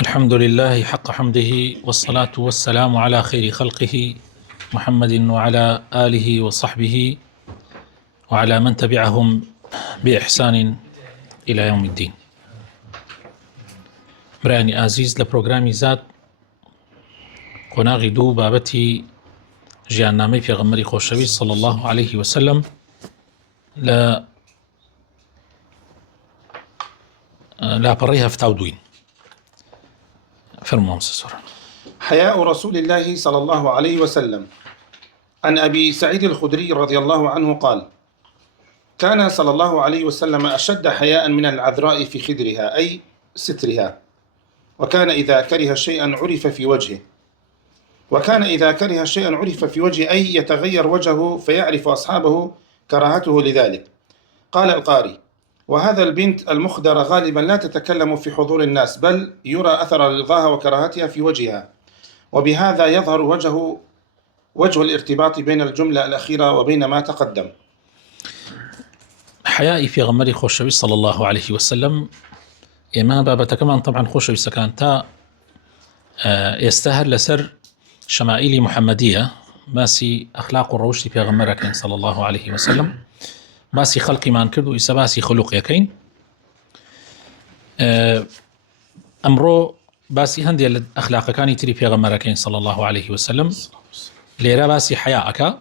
الحمد لله حق حمده، والصلاة والسلام على خير خلقه محمد وعلى آله وصحبه وعلى من تبعهم بإحسان إلى يوم الدين. براني عزيز لبروغرامي زاد قناغي دو بابتي جيانامي في غمري خوشوي صلى الله عليه وسلم لا بريها فتاودوين فرموا مسسورا. حياء رسول الله صلى الله عليه وسلم. عن أبي سعيد الخدري رضي الله عنه قال: كان صلى الله عليه وسلم أشد حياء من العذراء في خدرها أي سترها، وكان إذا كره شيئا عرف في وجهه أي يتغير وجهه فيعرف أصحابه كراهته لذلك. قال القاري: وهذا البنت المخدرة غالبا لا تتكلم في حضور الناس، بل يرى أثر رضاها وكراهتها في وجهها، وبهذا يظهر وجه الارتباط بين الجملة الأخيرة وبين ما تقدم. حيائي في غمري خوشوي صلى الله عليه وسلم إما بابتا كمان طبعا خوشوي سكانتا يستهر لسر شمائل محمدية ماسي أخلاق الروشي في غمركين صلى الله عليه وسلم، ماسي خلقي مان كردو إسا ماسي خلق يكين أمرو باسي هندي الأخلاق كاني تري في غمركين صلى الله عليه وسلم ليرا باسي حياءك.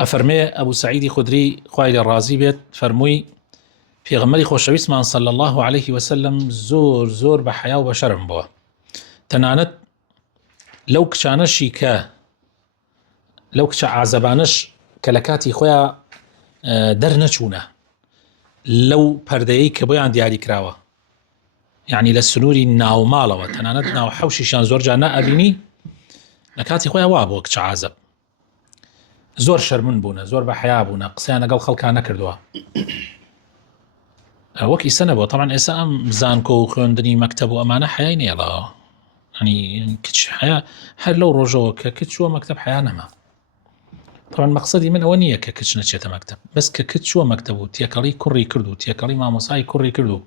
أفرمي أبو سعيد خدري خوائل الرازي بيت فرموي في غمري خوشويسمان صلى الله عليه وسلم زور بحياء وبشرم بوا تنانت لو كشانشي لو كشا عزبانش كلكاتي خويا درنچونا لو پردهی که بۆیان دیاری کراوە، یعنی لە سنووری ناوماڵەوە تەنانەت ناو حەوشیشان زۆر جا نەئەبینی لە کاتی خۆیان وا بۆ کچە عازب زۆر شەرمن بوونە، زۆر بە حیا بوونە، قسەیان لەگەڵ خەڵکان نەکردووە. وەک ئیسە نەبووە. طبعا ئێستا ئەم زانکۆ و خوێندنی مەکتەب و ئەمانە حیای نێڵەوە، ینی کچ حیا هەر لەو ڕۆژەوە کە کچ چووە مەکتەب حیا نەما. طبعا مقصدی من ئەوە نییە کە کچ نەچێتە مەکتەب، بەس کە کچ چووە مەکتەب و تێکەڵی کوڕی کرد و تێکەڵی مامۆسای کوڕی کرد و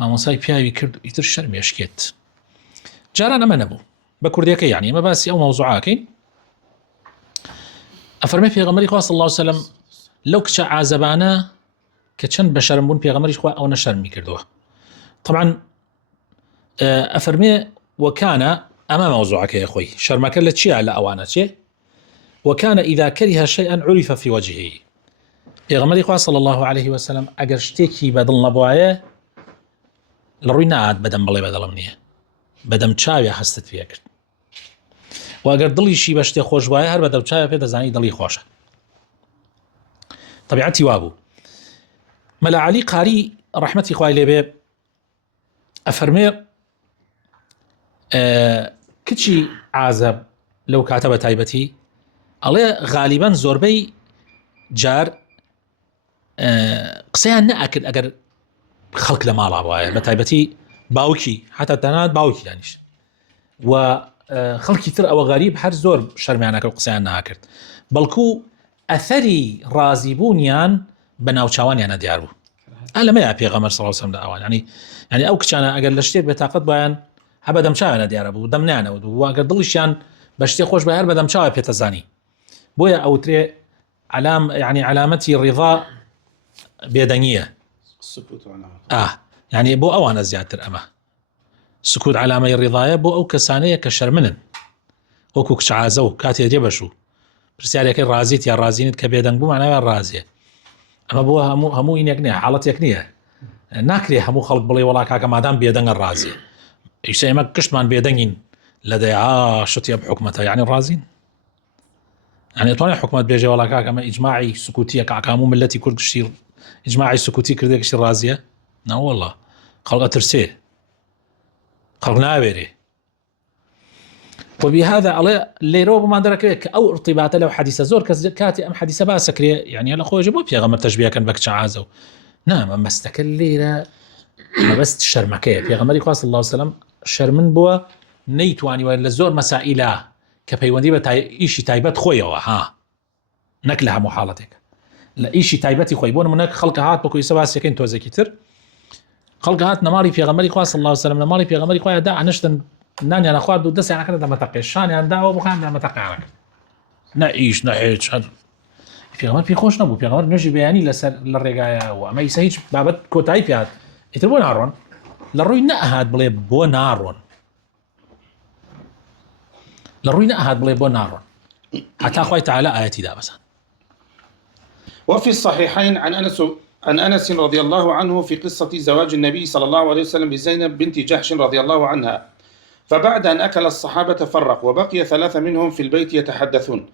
مامۆسای پیاوی کرد، ئیتر شەرمێشکێت. جاران ئەمە نەبوو بە کوردیەکە، یعنی ئەمە باسی ئەو مەوزوعاکەین. ئەفەرمێ پێغەمبەری خوا صلی الله علیه وسلم لەو کچە عازەبانە کە چەند بە شەرم بوون پێغەمبەری خوا ئەو نەشەرمی کردووە. طبعا ئەفەرمێ وەکانە ئەمە مەوزوعەکەیە خۆی شەرمەکە لە چیە؟ لە ئەوانە چێ؟ وكان إذا كره شيئا عرف في وجهه. پیغمبر خدا صلى الله عليه وسلم اگر شتێکی بەدڵ نەبوایە لە ڕووی نەهات بەدەم بڵێ بەدڵم نییە، بەدەم چاوی هەستت پێ کرد. و ئەگەر دڵیشی بە شتێ خۆش وایە هەر بەدەم چاوی پێ دەزانی دڵی خۆشە. طبیعەتی وابوو. مەلا عەلی قاری ڕەحمەتی خوای لێبێ ئەفەرمێ کچی عازەب لەو کاتە بە تایبەتی ئەڵێ غالیبەن زۆربەی جار قسەیان نەئەکرد ئەگەر خەڵک لە ماڵا بوایە، بە تایبەتی باوکی، حتا تەنانەت باوکی دانیشت و خەڵکی تر ئەوە غەریب هەر زۆر شەرمیان نەکرد، قسەیان ناکرد، بەڵکو ئەثەری ڕازیبوونیان بە ناوچاوانیانە دیار بوو. ئەلەمەیە پێغەمبەر صلی الله علیه وسلم لە ئەوان، ینی ئەو کچانە ئەگەر لە شتێک بێتاقەت بۆیان هە بەدەم چاویانە دیارە بوو، دەم نەیانەوت و ئەگەر دڵیشیان بە شتێ خۆش بە هەر بەدەم چاوە پێتەزانی. بۆیە ئەوترێ يعني علامەتی ڕیضا بێدەنگیە. يعني بۆ ئەوانە زیاتر ئەمە سکوت علامەی ڕیضایە بۆ ئەو کەسانەیە کە شەرمنن، وەکو کچ عازە و کاتێ دێ بەش و پرسیارەکەی ڕازیت یا ڕازینت کە بێدەنگ بوو معناویان ڕازیە. ئەمە بۆ هەموو ئینێک نییە، حاڵەتێک نییە، ناکرێ هەموو خەڵک بڵێ وەڵا کاکە مادام بێدەنگە ڕازیە. ئیسا ئێمە کشتمان بێدەنگین لەدەی شتیە بحکومەتە، یعنی ڕازین. يعني تواني حكومات بيجي ولا كاكا ما إجماعي سكوتية كاكا مو ملتي كل شيء إجماعي سكوتي كردك شيء رازية. لا والله خلق ترسيه خلق نابري. وبهذا على اللي روب ما درك أو ارتباط له حديث زور كاتي أم حديث باسكري، يعني على خوجي مو في غمر تشبيه كان بكتش عازو. نعم أما استكلينا ما بس الشرمكية في غمر صلى الله عليه وسلم شرمن بوا نيتواني ولا زور مسائله کە پەیوەندی بە ئیشی تایبەت خۆیەوە نەک لە هەموو حاڵەتێک، لە ئیشی تایبەتی خۆی. بۆ نمونە خەڵکە هات بەکو ئێستا باسیەکەین تۆزێکی تر خەڵک هاتنە ماڵی پێغەمبەری خوا صلی الله علیه و سلم لە ماڵی پێغەمبەری خوا دا ئەنشتن نانیان خوارد و دەستیان کردە دەمەتەقێ شانیان داوە بۆ خان دەمەتەقیان کرد نە ئیش نە هیچ پێغەمبەر پێی خۆش نەبوو پێغەمبەر نوێژی بەیانی لەسەر لە ڕێگایە و ئەمە ئیسا هیچ بابەت کۆتایی پێات ئیتر بۆ ناڕۆن لە ڕووی نەهات بڵێ بۆ ناڕۆن لە ڕووی نەهات بڵێ بۆ ناڕۆن حتا خوای تعالی ئاەتی دابەسان. وفي الصحيحين عن أنس رضي الله عنه في قصة زواج النبي صلى الله عليه وسلم بزينب بنت جحش رضي الله عنها، فبعد أن أكل الصحابة فرق وبقي 3 منهم في البيت يتحدثون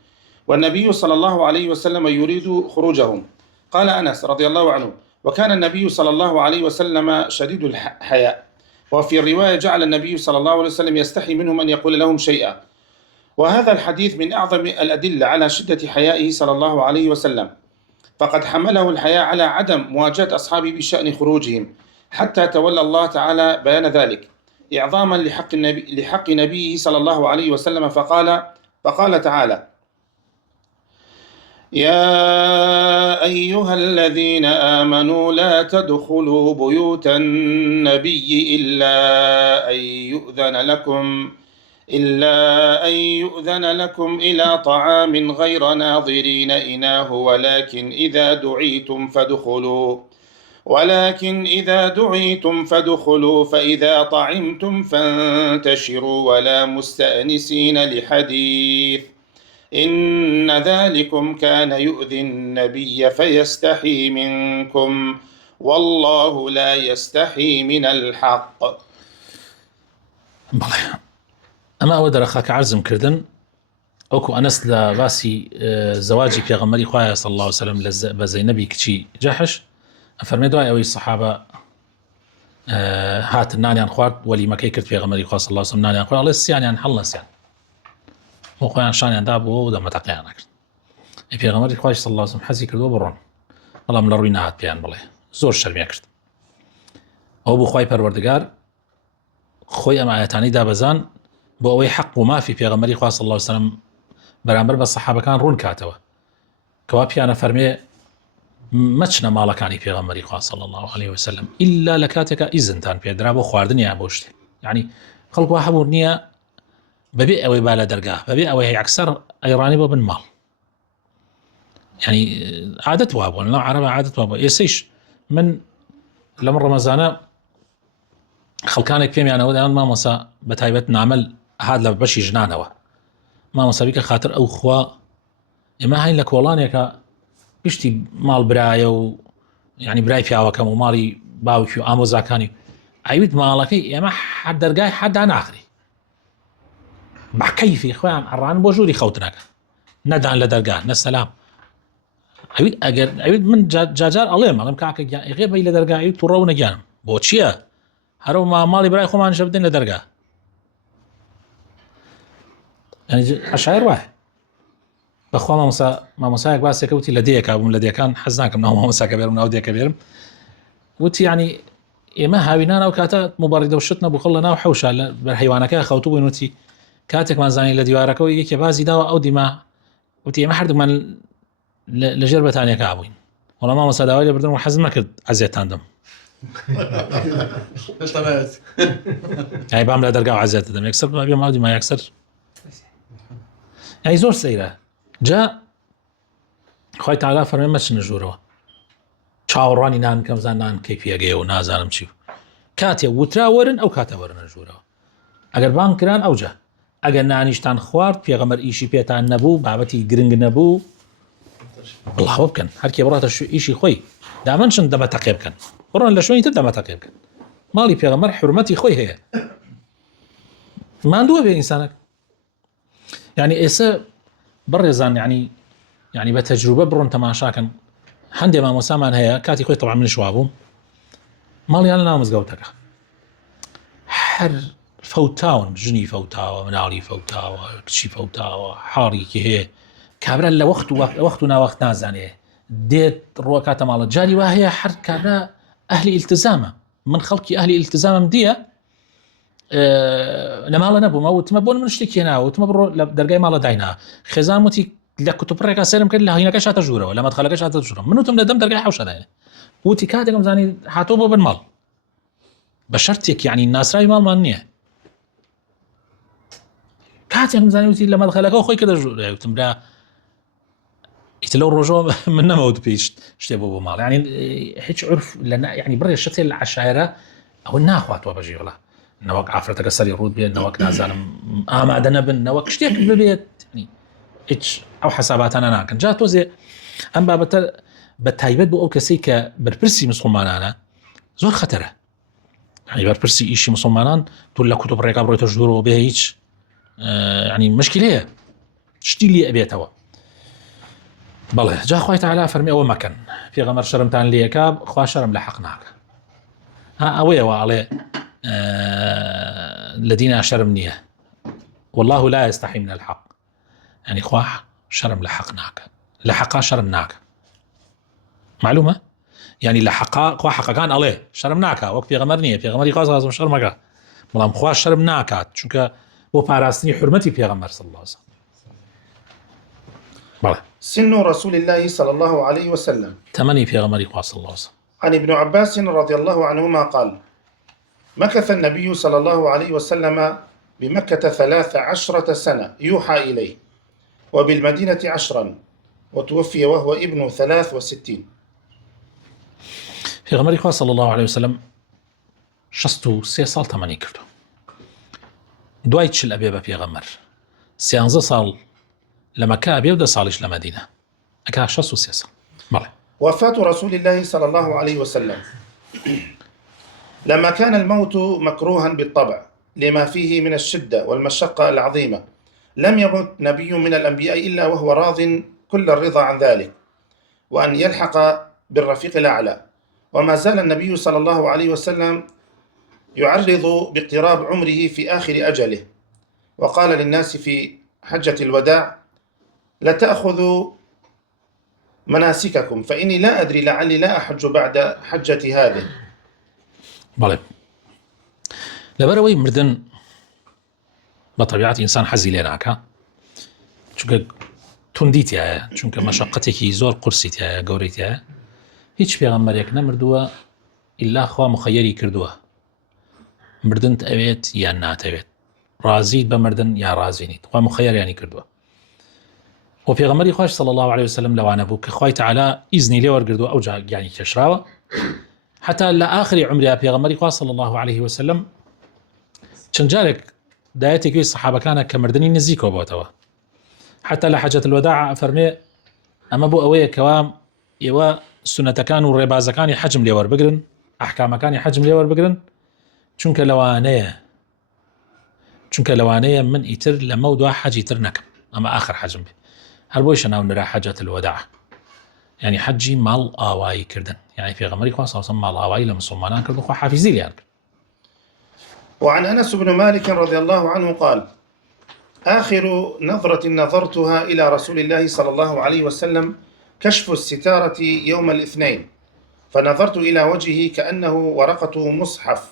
والنبي صلى الله عليه وسلم يريد خروجهم. قال أنس رضي الله عنه: وكان النبي صلى الله عليه وسلم شديد الحياء، وفي الرواية جعل النبي صلى الله عليه وسلم يستحي منهم أن يقول لهم شيئا. وهذا الحديث من أعظم الأدلة على شدة حيائه صلى الله عليه وسلم، فقد حمله الحياء على عدم مواجهة أصحابه بشأن خروجهم حتى تولى الله تعالى بيان ذلك إعظاما لحق نبيه صلى الله عليه وسلم، فقال تعالى: يا أيها الذين آمنوا لا تدخلوا بيوت النبي إلا أن يؤذن لكم إلى طعام غير ناظرين إناه ولكن إذا دعيتم فادخلوا فإذا طعمتم فانتشروا ولا مستأنسين لحديث إن ذلكم كان يؤذي النبي فيستحي منكم والله لا يستحي من الحق. ئەمە ئەوە دەرەخاکە عەرزم کردن ئەوکو ئەنەس لە باسی زەواجی پێغەمبەری خوایە صلی الله علیه وسلم بە زەینەبی کچی جەحش ئەفەرمێ دوای ئەوەی سەحابە هاتن نانیان خوارد وەلیمەکەی کرد پێغەمبەری خوا صلی الله علیه وسلم نانیان خوارد ئەڵێ سییانیان هەڵ نەسیان بۆ خۆیان شانیان دا بووە و دەمەتەقییان نەکرد. پێغەمبەری خوای صلی الله علیه وسلم حەزی کردووە بڕۆن بەڵام لە ڕووی نەهات پێیان بڵێ زۆر شەرمیان کرد. ئەوە بوو خوای پەروەردگار خۆی ئەم ئاەتانەی دابەزان بۆ ئەوەی حەق و مافی پێغەمبەری خوا صلی الله علیه وسلم بەرامبەر بە سەحابەکان ڕوون کاتەوە کەوا پیانە فەرمێ مەچنە ماڵەکانی پێغەمبەری خوا صلی الله علیه وسلم ئیلا لە کاتێکە ئیزنتان پێدرا بۆ خواردنیان بۆ شتێ. یعنی خەڵک وا هەبوو نییە بەبێ ئەوەی با لە دەرگا بەبێ ئەوەی ئەکسەر ئەیڕانی بۆ بن ماڵ. یعنی عادەت وا بوون لەو عەرەبە عادەت وا بوو. ئێستەیش من لەم ڕەمەزانە خەڵکانێک پێمیانەوە دەیان مامۆسا بە تایبەت نامەل هات لە بەشی ژنانەوە مامۆسا بیکە خاتر ئەو خوا ئێمە هاین لە کۆڵانێکە پشتی ماڵ برایە و یعنی برای پیاوەکەم و ماڵی باوکی و ئامۆزاکانی ئەویت ماڵەکەی ئێمە حد دەرگای حەددا ناخری بە کەیفی خۆیان ئەڕان بۆ ژووری خەوتنەکە نەدان لە دەرگا نە سەلام ئەویت ئەگەر ئەویت من جاجار ئەڵێم کاکە ئێغێ بەی لە دەرگا ئەویت تووڕە و نەگیانم بۆ چییە هەرو ماڵی برای خۆمان شە بدەین لە دەرگا. عشایر وایە بەخوا مامۆسایەک باسێکە وتی لە دەیەکا بووم لە دەیەکان حەز ناکەم ناو مامۆساکە بێرم ناو دێکە بێرم وتی ینی ئێمە هاوینانە و کاتە مبارڕیدە و شت نەبوو خەڵ لە ناو حەوشە بەر حیوانەکە خەوتو بووین وتی کاتێکمان زانی لە دیوارەکەەوە یەکێ بازی داوە ئەو دیما وتی ئێمە هەردوومان لەژێر بەتانیەکە بووین وەڵام مامۆسا داوای لێ بردن و حەزم نەکرد ئەزیێتاندەم یعنی بام لە دەرگا و عەزیێت دەدەم یەکسەر بێم ئەو دیما یەکسەر یعنی زۆر سەیرە. جا خوای تەعالی فەرمێ مەچنە ژوورەوە چاوەڕوانی نان کەم زان نان کەیفیەگەیە و نازانم چی کاتێ وترا وەرن ئەو کاتە وەرنە ژوورەوە ئەگەر بانگ کران ئەوجا ئەگەر نانیشتان خوارد پێغەمبەر ئیشی پێتان نەبوو بابەتی گرنگ نەبوو بڵاو بکەن هەرکێ بڕاتە ئیشی خۆی دامەنشن دەمەتەقێ بکەن بڕۆن لە شوێنی تر دەمەتەقێ بکەن ماڵی پێغەمبەر حورمەتی خۆی هەیە ماندووە بێ ئینسانەک. یعنی ئێستا بەڕێزان یعنی بە تەجروبە بڕۆن تەماشاکەن هەندێک مامۆسامان هەیە کاتی خۆی تەواو منیش وا بووم ماڵیان لە ناو مزگەوتەکە هەر فەوتاون ژنی فەوتاوە مناڵی فەوتاوە کچی فەوتاوە حاڵێکی هەیە کابرا لە وەخت و ناوەخت نازانێ دێت ڕووەکاتە ماڵە جاری وا هەیە هەر کابرا ئەهلی ئیلتزامە من خەڵکی ئەهلی ئیلتزامم دیە لە ماڵە نەبوومە وتمە بۆن من شتێکی هێناوە وتمە بڕۆ لە دەرگای ماڵە داینا خێزان وتی لە کتوپڕێکا سێرم کرد لە هەینەکە شاتە ژوورەوە لە مەدخەلەکە شاتە ژوورەوە من وتم لە دەم دەرگای حەوشە دایە وتی کاتێکم زانی هاتۆ بۆ بن ماڵ بشرتك يعني الناس راي مال مانية كاتي مزاني وتي لما دخلك أخوي كده وتمرا يتلو الرجوع من نمود بيش اشتبوا بمال يعني هيك عرف لأن يعني بري الشتي العشائرة أو الناخوات وبجي غلا نوك عفرتك السري يرود بيه نوك نازل ما دنا بن نوك اشتيك ببيت يعني هيك أو حسابات أنا ناكن جات وزي أم بابت بتايبت بو أو كسيك بربرسي مسلمانانا زور خطره يعني بربرسي إشي مسلمانان تقول لك كتب ريقاب روي تجدورو بها هيك يعني مشكلة شتي اللي أبيتوا بله جا خوي تعالى فرمي أول مكان في غمر شرمتان ليكاب خوا شرم لحقناك ها أوي وعلي الذين شرمنيه والله لا يستحي من الحق يعني خوا شرم لحقا شرمناك معلومة يعني لحقا خوا حقا كان عليه شرمناك وقت في غمرنيه في غمري خاص لازم شرمك بلام خوا شرمناك چونك بو باراستني حرمتي في غمر صلى الله عليه وسلم بله سن رسول الله صلى الله عليه وسلم تمني في غمري خوا صلى الله عليه وسلم عن ابن عباس رضي الله عنهما قال مكث النبي صلى الله عليه وسلم بمكة 13 سنة يوحى إليه وبالمدينة 10 وتوفي وهو ابن 63 في غمري خوا صلى الله عليه وسلم شستو سي صال تمني كردو دوایتش الأبيبة في غمر سيانزا صال لما كان أبيبدا صالش لمدينة أكا شستو سي صال بله وفاة رسول الله صلى الله عليه وسلم لما كان الموت مكروها بالطبع لما فيه من الشدة والمشقة العظيمة لم يمت نبي من الأنبياء إلا وهو راض كل الرضا عن ذلك وأن يلحق بالرفيق الأعلى وما زال النبي صلى الله عليه وسلم يعرض باقتراب عمره في آخر أجله وقال للناس في حجة الوداع لتأخذوا مناسككم فإني لا أدري لعلي لا أحج بعد حجة هذه بله لبروي مردن بطبيعة إنسان حزي ليناك چونك تنديتيا چونك مشقتك زور قرسيتيا قوريتيا هيچ پیغمبريك نمردوا إلا خوا مخيري كردوا مردن تأويت يا ناتويت رازيد بمردن يا رازينيت خوا مخير يعني كردوا وبيغمبري خواش صلى الله عليه وسلم لو أنا بوك خواي تعالى إذني لي ورقردوا أو جا يعني كشراوة حتى لآخر عمري بيغمبري خواش صلى الله عليه وسلم چنجارك دايتي كوي الصحابة كان كمردني نزيكو بوتوا حتى لحجة الوداع فرمي أما بو أوي كوام يوا سنة كان والربازة كان حجم ليور بقرن أحكام كان حجم ليور بقرن چونك لوانية من إتر لموضوع حج يترنك أما آخر حجم به هربويش أنا ونرى حجة الوداع يعني حجي مال آواي كردن يعني في غمري خاصة وصم مال آواي لمسلمان كردن خوا حافظي لي يعني. وعن أنس بن مالك رضي الله عنه قال آخر نظرة نظرتها إلى رسول الله صلى الله عليه وسلم كشف الستارة يوم الاثنين فنظرت إلى وجهه كأنه ورقة مصحف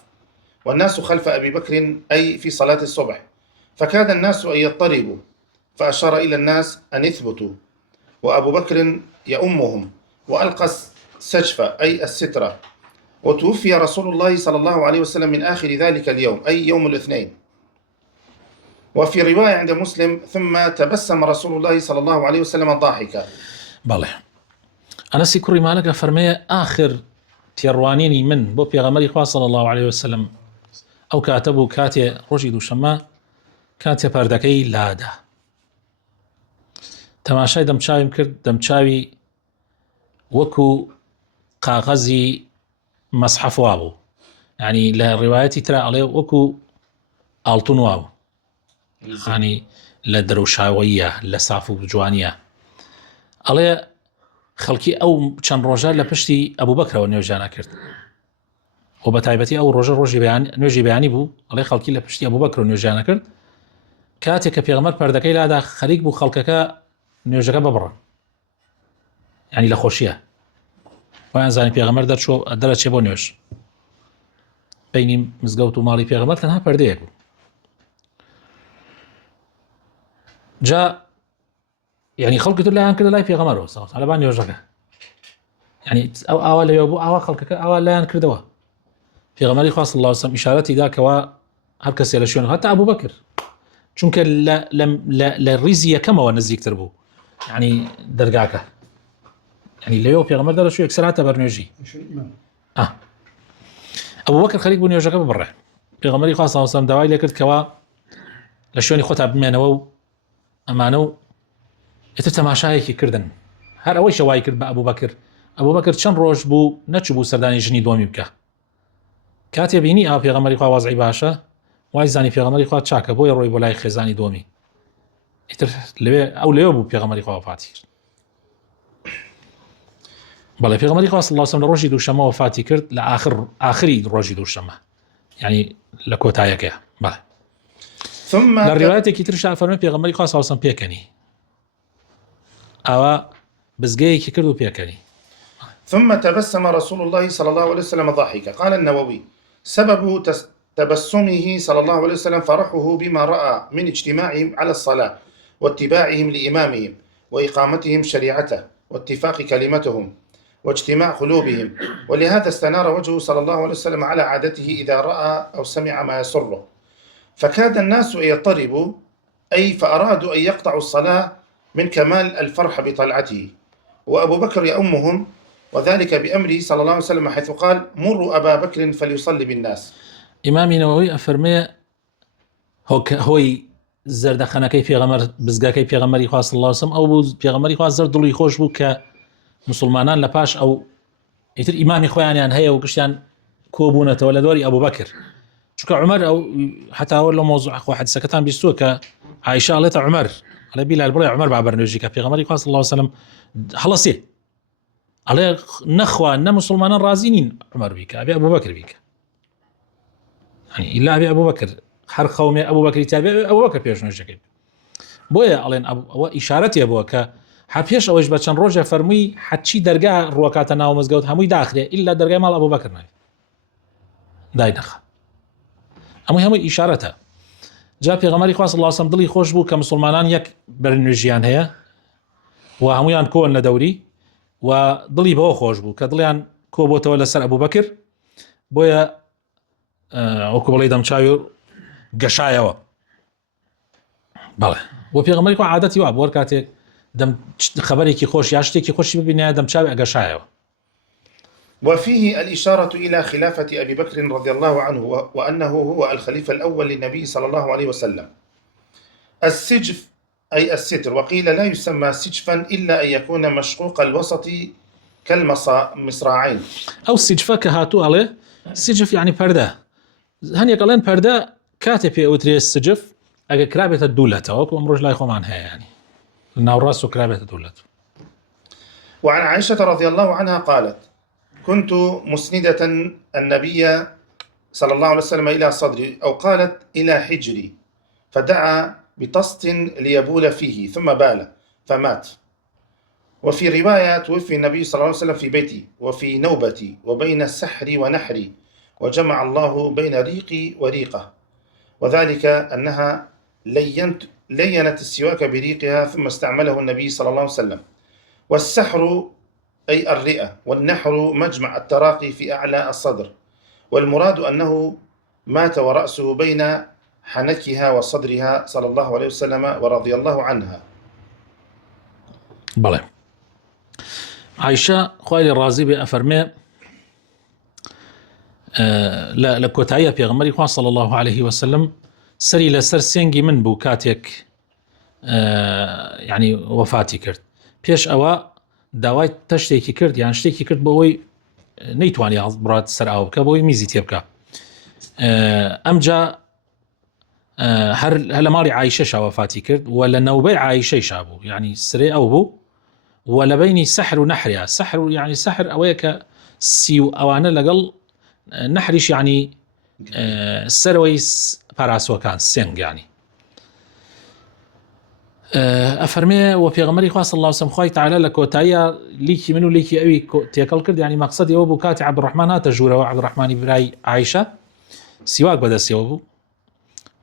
والناس خلف أبي بكر أي في صلاة الصبح فكاد الناس أن يضطربوا فأشار إلى الناس أن يثبتوا وأبو بكر يؤمهم وألقى السجف أي السترة وتوفي رسول الله صلى الله عليه وسلم من آخر ذلك اليوم أي يوم الاثنين وفي رواية عند مسلم ثم تبسم رسول الله صلى الله عليه وسلم ضاحكا بله أنا سيكوري مالك فرمي آخر تيروانيني من بو بيغمري خوا صلى الله عليه وسلم أو كاتبو كاتي رجدو شما كاتي پردكي لادا تماشای دەمچاویم کرد دەمچاوی وەکو قاغەزی مەسحەف وابوو يعني لە ڕیوایەتی ترا ئەڵێ وەکو ئاڵتون وابوو يعني لە دەرەوشاویە لە ساف و جوانیە ئەڵێ خەڵکی ئەو چەند ڕۆژە لە پشتی ئەبوو بەکرەوە نوێژیانە کرد و بە تایبەتی ئەو ڕۆژە نوێژی بەیانی بوو ئەڵێ خەڵکی لە پشتی ئەبوو بەکرەوە نوێژیانە کرد کاتێک کە پێغەمبەر پەردەکەی لادا خەریک بوو خەڵکەکە نوێژەکە ببڕن يعني لە خۆشیە وایان زانی پێغەمبەر دەرەچێ بۆ نوێژ بینی مزگەوت و ماڵی پێغەمبەر تەنها پەردەیەک بوو جا يعني خەڵکی تر لایان کردە لای پێغەمبەرەوە سەڵات لەبان نوێژەکە يعني ئەو ئاوا لەوێ بوو ئاوا خەڵکەکە ئاوا لایان کردەوە في غمري خاص صلى الله عليه وسلم إشارتي ذاك هر کەسێ لە شوێن حتى أبو بكر چونکە لە ڕیزیە کەمەوە نزیکتر بوو يعني دەرگاکە يعني لەوێ پێغەمبەر دەرەچوو یەکسەر هاتە بەر نوێژی ئەبوو بەکر خەریک بوو نوێژەکە ببڕێ پێغەمبەری خوا صلی الله علیه وسلم داوای لێ کرد کەوا لە شوێنی خۆتا بمێنەوە و ئەمانە و ئێتر تەماشایەکی کردن هەر ئەوەی شەوای کرد بە ئەبوو بەکر چەند ڕۆژ بوو نەچوو بوو سەردانی ژنی دۆمی بکە کاتێ بینی ئا پێغەمبەری خوا وەزعی باشە وای زانی پێغەمبەری خوا چاکە بۆیە ڕۆی بۆ لای خێزانی دۆمی ئیتر لەوێ بوو پێغەمبەری خوا وفاتی کرد بەڵێ پێغەمبەری خوا صلی الله علیه وسلم لە ڕۆژی دووشەمە وفاتی کرد لە ئاخری ڕۆژی دووشەمە یعنی لە کۆتاییەکەیە بەڵێ ثم لە ڕیوایەتێکی ترشا فەرمێ پێغەمبەری خوا صلی الله علیه وسلم پێکەنی ئەوە بزگەیەکی کرد و پێکەنی ثم تبسم رسول الله صلى الله عليه وسلم ضاحكا. قال النووي: سبب تبسمه صلى الله عليه وسلم فرحه بما رأى من اجتماعهم على الصلاة واتباعهم لإمامهم وإقامتهم شريعته واتفاق كلمتهم واجتماع قلوبهم، ولهذا استنار وجهه صلى الله عليه وسلم على عادته إذا رأى أو سمع ما يسره، فكاد الناس أن يضطربوا أي فأرادوا أن يقطعوا الصلاة من كمال الفرح بطلعته، وأبو بكر يؤمهم، وذلك بأمره صلى الله عليه وسلم حيث قال: مروا أبا بكر فليصلي بالناس. إمام نووي أفرمي هوي زەردەخەنەکەی پێغەمبەر بزگاکەی پێغەمبەری خوا صلی الله علیه وسلم ئەو پێغەمبەری خوا زەر دڵی خۆش بوو کە مسلمانان لە پاش ئەو ئیتر ئیمامی خۆیانیان هەیە و گشتیان کۆبوونەتەوە لە دۆری ئەبوو بەکر چونکە عومەر ئەو حتا ئەوە لە مۆزوع خۆ حەدیسەکەتان بیستووە کە عایشە ئەڵێتە عومەر ئەڵێ بیلال بڵێ عومەر با بەرنوێژی کە پێغەمبەری خوا صلی الله علیه وسلم هەڵەسێ ئەڵێ نەخوا نە مسلمانان ڕازی نین عومەر بیکە ئەبێ ئەبوو بەکر بیکە يعني إلا أبي أبو بكر هر قومي أبو بكر تابع أبو بكر بيش نوجكين بويا ألين أبو إشارتي أبو بكر حبيش أوج بتشان رجع فرمي حتشي درجة روكاتنا ومزجوت هموي داخله إلا درجة مال أبو بكر ناي داينخ هموي إشارتها جاء في غماري خاص الله صلى الله خوش بو كمسلمان يك برنجيان هي وهمويان كون لدوري وضلي بو خوش بو كضليان كوبو تولى سر أبو بكر بويا وەکو بڵێ دەمچاوی گەشایەوە بەڵێ بۆ پێغەمبەری خوا عادەتی وا بۆ کاتێک خەبەرێکی خۆش یا شتێکی خۆشی ببینایە دەمچاوی ئەگەشایەوە. وفيه الإشارة إلى خلافة أبي بكر رضي الله عنه وأنه هو الخليفة الأول للنبي صلى الله عليه وسلم. السجف أي الستر، وقيل لا يسمى سجفا إلا أن يكون مشقوق الوسط كالمصراعين أو السجفة كهاتو عليه سجف يعني پەردە هەنێک ئەڵێن پەردە کاتێ پێ ئەوترێ سجف ئەگە کرابێتە دوولەتەوە وەکو ئەمڕۆژ لای خۆمان هەیە ینی ناوڕاست و کرابێتە دوولەت. وعن عائشة رضي الله عنها قالت: كنت مسندة النبي صلى الله عليه وسلم إلى صدري، أو قالت إلى حجري، فدعا بطست ليبول فيه ثم بال فمات. وفي رواية: توفي النبي صلى الله عليه وسلم في بيتي وفي نوبتي وبين السحر ونحري، وجمع الله بين ريقي وريقه، وذلك أنها لينت السواك بريقها ثم استعمله النبي صلى الله عليه وسلم. والسحر أي الرئة، والنحر مجمع التراقي في أعلى الصدر، والمراد أنه مات ورأسه بين حنكها وصدرها صلى الله عليه وسلم ورضي الله عنها. بلى عائشة خوالي الرازي بأفرمي لە کۆتاییە پێغەمبەری خوا صلی الله عليه وسلم سەری لەسەر سێنگی من بوو کاتێک یعنی وفاتی کرد پێش ئەوە داوای تەشتێکی کرد یان شتێکی کرد بۆەوەی نەیتوانی بڕات سەر ئاو بکە بۆی میزی تێ بکە ئەمجا هەر لە ماڵی عایشەشا وفاتی کرد و لە نەوبەی عایشەیشا بوو یعنی سرێ ئەو بوو و لە بینی سەحر و نەحریا سەحر یعنی سەحر ئەوەیە کە سی و ئەوانە لەگەڵ نحرش يعني سروي باراسوكان سنگ يعني أفرمي وفي غمري خاص الله وسلم خوي تعالى لكوتايا ليكي منو ليكي أوي تيكل كرد يعني مقصدي وابو كاتي عبد الرحمن هاتا جورا وعبد الرحمن براي عائشة سواك بدا سيوابو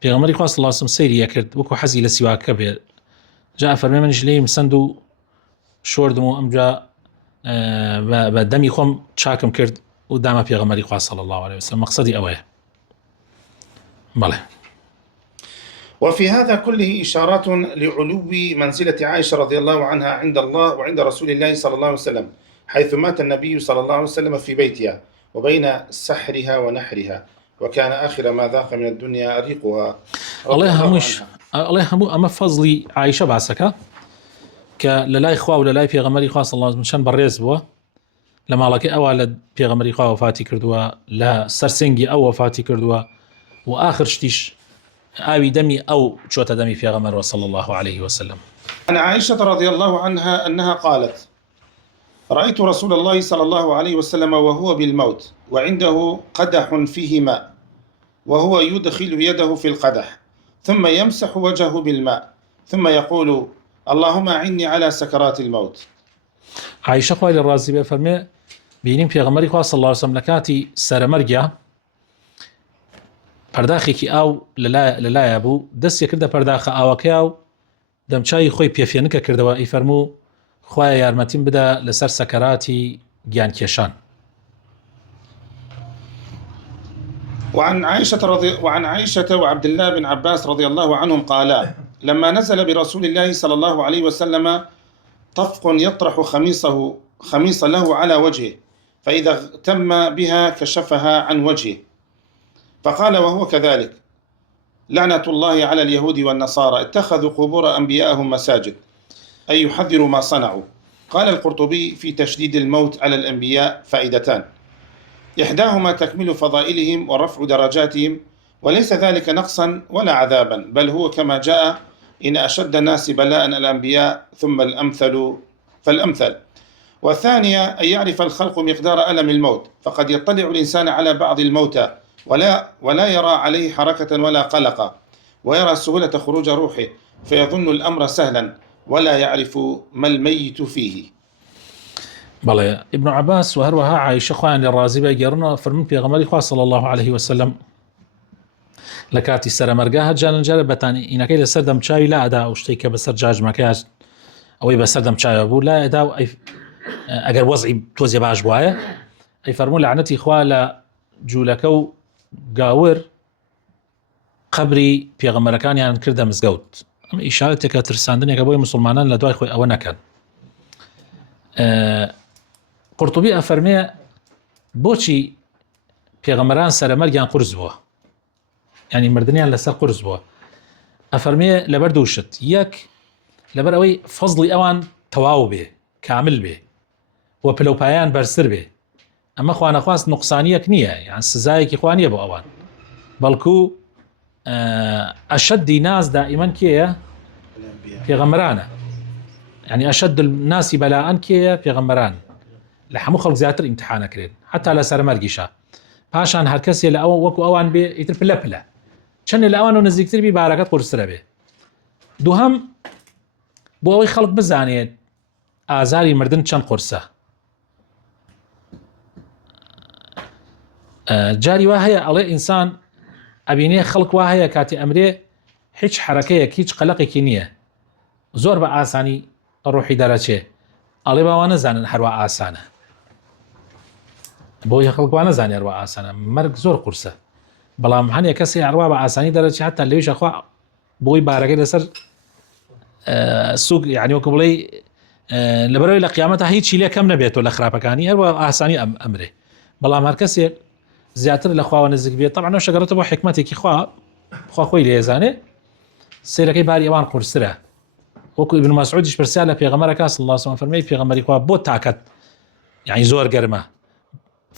في غمري خاص الله وسلم سيري يكرد وكو حزي لسواك كبير جاء أفرمي من جليم سندو شوردمو أم جاء بدمي خوم تشاكم كرد ودام پێغەمبەری خوا صلى الله عليه وسلم مقصدي ئەوەیە. بەڵێ. وفي هذا كله إشارات لعلو منزلة عائشة رضي الله عنها عند الله وعند رسول الله صلى الله عليه وسلم، حيث مات النبي صلى الله عليه وسلم في بيتها وبين سحرها ونحرها، وكان آخر ما ذاق من الدنيا ريقها. الله همو أما فضلي عائشة باسكا كللاي خوا وللاي پێغەمبەری خوا صلى الله عليه وسلم بەڕێز بووە لە ماڵەکەی ئەوە لە پێغەمبەری خوا وفاتی کردووە، لە سەرسەنگی ئەو وفاتی کردووە و آخر شتیش ئاوی دەمی ئەو چۆتە دەمی پێغەمبەر صلى الله عليه وسلم. عن عائشة رضي الله عنها أنها قالت: رأيت رسول الله صلى الله عليه وسلم وهو بالموت وعنده قدح فيه ماء، وهو يدخل يده في القدح ثم يمسح وجهه بالماء ثم يقول: اللهم أعني على سكرات الموت. عائشة خوای لە ڕازی بێ فەرمێ بینیم پێغەمبەری خوا صلى الله عليه وسلم لە کاتی سەرەمەرگە پەرداخێکی ئاو لەلایە بوو، دەستی کردە پەرداخە ئاوەکەی و دەمچاوی خۆی پێفێنکە کردەوە، ئەی فەرموو خوایە یارمەتیم بدە لەسەر سەکەراتی گیانکێشان. وعن عائشة وعبد الله بن عباس رضي الله عنهم قالا: لما نزل برسول الله صلى الله عليه وسلم طفق يطرح خميص له على وجهه، فإذا اغتم بها كشفها عن وجهه، فقال وهو كذلك: لعنة الله على اليهود والنصارى اتخذوا قبور أنبيائهم مساجد، أي يحذروا ما صنعوا. قال القرطبي في تشديد الموت على الأنبياء فائدتان: إحداهما تكميل فضائلهم ورفع درجاتهم، وليس ذلك نقصا ولا عذابا، بل هو كما جاء: إن أشد الناس بلاء الأنبياء ثم الأمثل فالأمثل. والثانية أن يعرف الخلق مقدار ألم الموت، فقد يطلع الإنسان على بعض الموتى ولا يرى عليه حركة ولا قلق، ويرى سهولة خروج روحه فيظن الأمر سهلا ولا يعرف ما الميت فيه. بەڵێ ابن عباس و هەروەها عائشە خوایان لێ ڕازی بێ گەڕنەوە فەرمووی پێغەمبەری خوا صلى الله عليه وسلم لە کاتی سەرەمەرگا هەرجارە بەتانی ئینەکەی لەسەر دەمچاوی لا ئەدا و شتێک کە بەسەر جاژمەکەی ئەوەی بەسەر دەمچاوە بوو لا ئەدا و ئەگەر وەزعی تۆزێ باش بوایە ئەی فەرموو لعنەتی خوا لە جوولەکە و گاور قەبری پێغەمبەرەکانیان کردە مزگەوت. ئەمە ئیشارەتێکە ترساندنێکە بۆی موسڵمانان لە دوای خۆی ئەوە نەکەن. قورتوبی ئەفەرمێ بۆچی پێغەمبەران سەرەمەرگیان قورس بووە، ینی مردنیان لەسەر قورس بووە. ئەفەرمێ لەبەر دوو شت: یەک لەبەر ئەوەی فەزڵی ئەوان تەواو بێ، کامل بێ و پلەپایان بەرزتر بێ. ئەمە خوا نەخواست نوقسانیەک نییە، یان سزایەکی خوا نییە بۆ ئەوان، بەڵکو ئەشەدی ناز دائیمەن کێیە؟ پێغەمبەرانە. يعني أشد الناس بلاءً كي پێغەمبەران لە هەموو خەڵک زیاتر ئیمتحانەکرێن، حتا لە سەرمەرگیشە. پاشان هەر کەسێ لە ئەوە وەکو ئەوان بێ ئیتر پلە پلە، چەندێ لە ئەوان و نزیکتر بی بارەکەت قورسرە بێ. دووهەم بۆ ئەوەی خەڵک بزانێت ئازاری مردن چەند قورسە. جاری وا هەیە ئەڵێ ئینسان ئەبینێ خەڵک وا هەیە کاتی ئەمرێ هیچ حرەکەیەک هیچ قەلەقێکی نییە، زۆر بە ئاسانی ڕوحی دەرەچێ، ئەڵێ باوانە زانن هەروە ئاسانە، بۆی خەڵکوانە زانێ هەروە ئاسانە، مەرگ زۆر قورسە. بەڵام هەنێ کەسی هەروە بە ئاسانی دەرەچێ، حتا لەویش ئەخوا بۆی بارەکەی لەسەر سووک، یعنی وەکو بڵێ لەبەرەوەی لە قیامەتە هیچی لێ کەم نەبێتەوە لە خراپەکانی، هەروە ئاسانی ئەمرێ. بەڵام هەر کەسێک زیاتر لە خواوە نزیک بێت، طبعا ئەو شەگەڕێتە بۆ حکمەتێکی خوا خۆی لێزانێ، سیرەکەی باری ئەوان قورسرە. وەکو ابن مسعودیش پرسیار لە پێغەمبەرەکە صلی الله علیه وسلم فەرمووی پێغەمبەری خوا بۆ تاکەت یعنی زۆر گەرمە،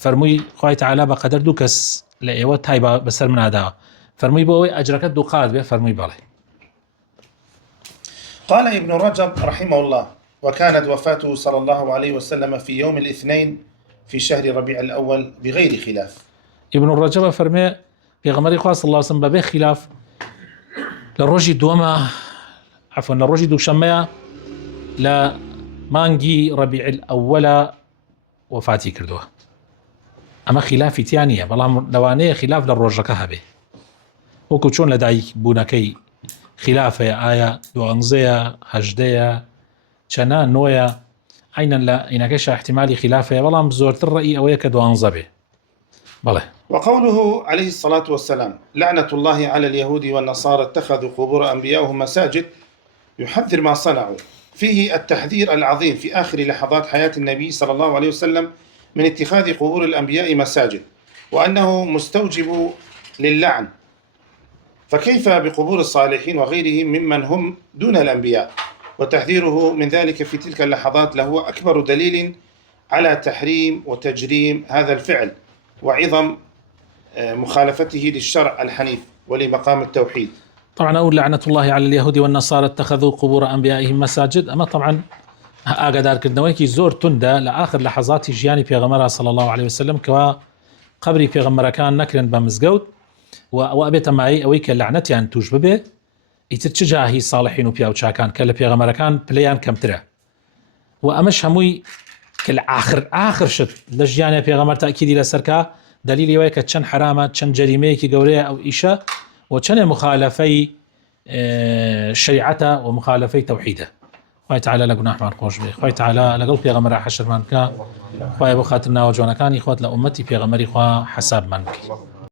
فەرمووی خوای تعالی بە قەدەر دوو کەس لە ئێوە تای بەسەر مناداوە، فەرمووی بۆ ئەوەی ئەجرەکەت دوو قات بێ، فەرمووی بەڵێ. قال ابن رجب رحمه الله: وكانت وفاته صلى الله عليه وسلم في يوم الاثنين في شهر ربيع الأول بغير خلاف. ابن رجب فرمي پێغەمبەری خوا صلی الله علیه وسلم بەبێ خلاف لە ڕۆژی دووەمە، عفوا لە ڕۆژی دووشەممەیە لە مانگی ڕەبیع الأوەلە وفاتی کردووە. ئەمە خلافی تیان نییە، بەڵام لەوانەیە خلاف لە ڕۆژەکە هەبێ، وەکو چۆن لە دایک بوونەکەی خلافەیە، ئایا دوانزەیە، هەژدەیە، چەنە، نۆیە، عینەن لە عینەکەیش احتیمالی خلافەیە، بەڵام زۆرتر ڕەئی ئەوەیە کە دوانزە بێ. بله. وقوله عليه الصلاة والسلام لعنة الله على اليهود والنصارى اتخذوا قبور أنبيائهم مساجد يحذر ما صنعوا، فيه التحذير العظيم في آخر لحظات حياة النبي صلى الله عليه وسلم من اتخاذ قبور الأنبياء مساجد، وأنه مستوجب للعن، فكيف بقبور الصالحين وغيرهم ممن هم دون الأنبياء؟ وتحذيره من ذلك في تلك اللحظات لهو أكبر دليل على تحريم وتجريم هذا الفعل وعظم مخالفته للشرع الحنيف ولمقام التوحيد. طبعا أقول لعنة الله على اليهود والنصارى اتخذوا قبور أنبيائهم مساجد، أما طبعا ئاگادار کردنەوەیکی زۆر توندا لە آخر لەحەزاتی ژیانی پێغەمبەر صلی الله عليه وسلم کەوا قبری پێغەمبەرەکان نەکرێن بە مزگەوت و ئەوە ئەبێتە مای ئەوەی کە لعنەتیان توش ببێ، ئیتر چ جاهی ساڵحین و پیاوچاکان کە لە پێغەمبەرەکان پلەیان کەمترە، و ئەمەش هەمووی کە لە آخر شت لە ژیانی پێغەمبەر تاکیدی لەسەرکا دلیلی ئەوەیە کە چەند حرامە، چەند جەریمەیەکی گەورەیە ئەو ئیشە و چەندێ مخالفەی شریعەتە و مخالفەی تەوحیدە. خوای تعالی لە گوناحمان خۆش بێ، خوای تعالی لەگەڵ پێغەمبەر حەشرمان بکە، خوای بۆ خاتر ناوە جوانەکانی خۆت لە ئومەتی پێغەمبەری خوا حەسابمان بکە.